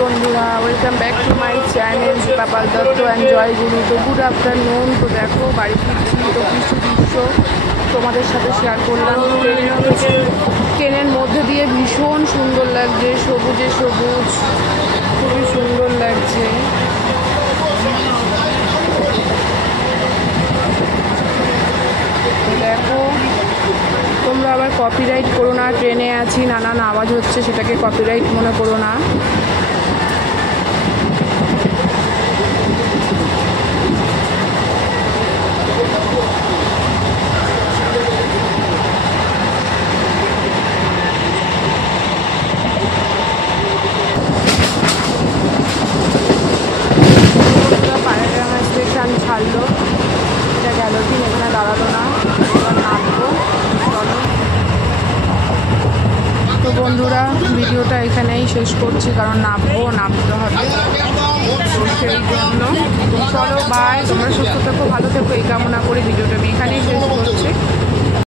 বন্ধুরা, welcome back to my channel Papal Dutta and Joy Guru. তো good afternoon. তো দেখো বাড়ি ফিরছি, তো কিছু দৃশ্য তোমাদের সাথে শেয়ার করলাম। ট্রেনের মধ্যে দিয়ে ভীষণ সুন্দর লাগছে, সবুজে সবুজ, খুবই সুন্দর লাগছে। দেখো তোমরা আবার কপিরাইট করো না, ট্রেনে আছি, নানান আওয়াজ হচ্ছে, সেটাকে কপিরাইট মনে করো না। পায়রাডাঙ্গা স্টেশন ছাড়লো, এটা গেল ঠিক, এখানে দাঁড়ালো না, এবার নামবো। তো বন্ধুরা, ভিডিওটা এখানেই শেষ করছি, কারণ নামতে হবে, তো সেই জন্য চলো বাই। তোমরা সুস্থ থেকো, ভালো থেকো, এই কামনা করে ভিডিওটা আমি এখানেই শেষ